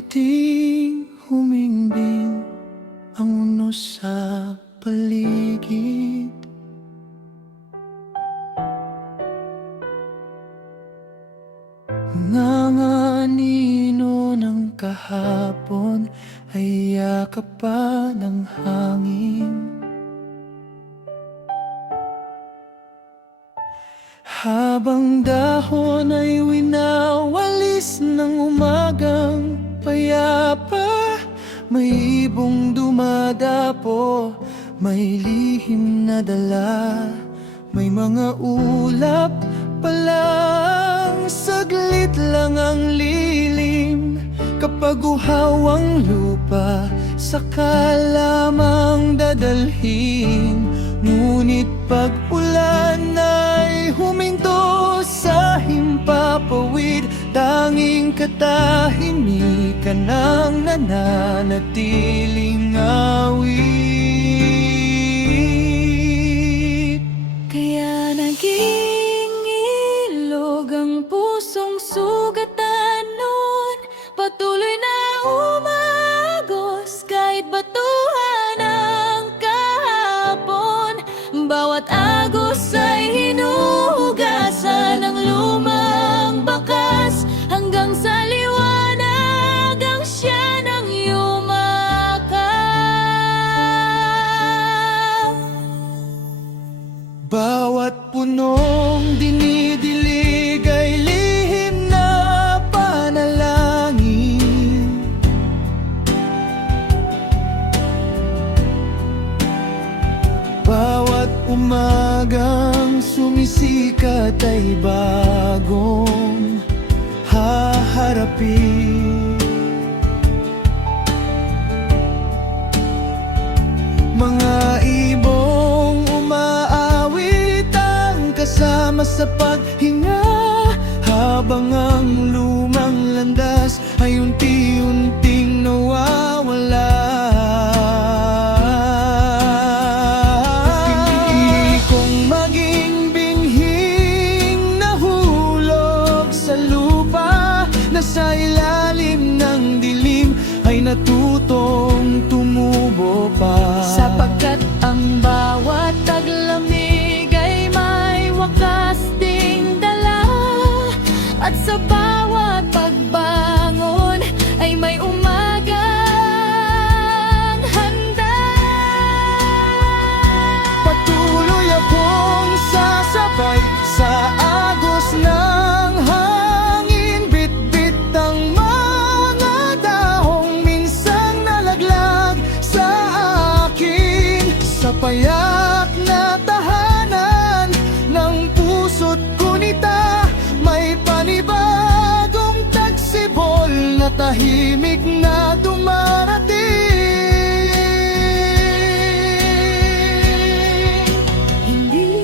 Unti-unting humingbing ang unos sa paligid. Nanganino ng kahapon ay yakap pa ng hangin. Habang dahon ay winawalis ng umagang payapa, may ibong dumadapo, may lihim na dala, may mga ulap palang saglit lang ang lilim. Kapag uhaw ang lupa, saka lamang dadalhin. Ngunit pag ulan ay huminto sa himpapawid, tanging katahimikan ang nananatiling awit. Kaya naging ilog ang pusong sugatan nun, patuloy na umagos kahit batuhan ang kahapon. Bawat agos ay hinuhugasan ng lumang bakas, hanggang sa liwanag ang siya nang yumakap. Bawat punong dinidilig ay lihim na panalangin. Bawat umagang sumisikat ay bagong haharapin. Mga ibong umaawit ang kasama sa paghinga, habang ang lumang landas ay unti-unting nawawala. Hindi kong maging binhing nahulog sa lupa, na sa ilalim ng dilim ay natutong tumubo pa. Sapagkat ang bawat taglamig ay may wakas ding dala, at sa bawat pagbangon ay may umagang handa. Patuloy akong sasabay sa agos ng hangin, bitbit ang mga dahong minsang nalaglag sa akin. Sa payak na tahanan ng puso't kunita, may panibagong tagsibol na tahimik na dumarating. Hindi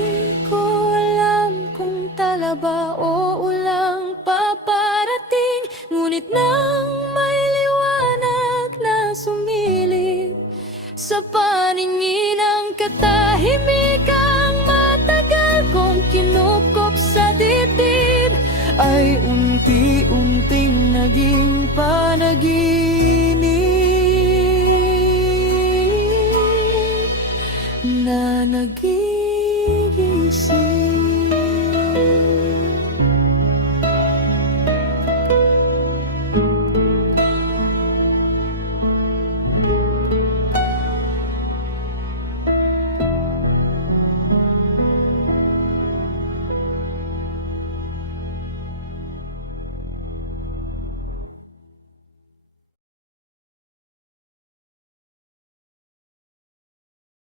ko alam kung talaba o ulang paparating, ngunit nang may liwanag na sumilip sa paningin ng katahimikang matagal kong kinupkop sa dibdib, Ay unti-unting naging panaginip.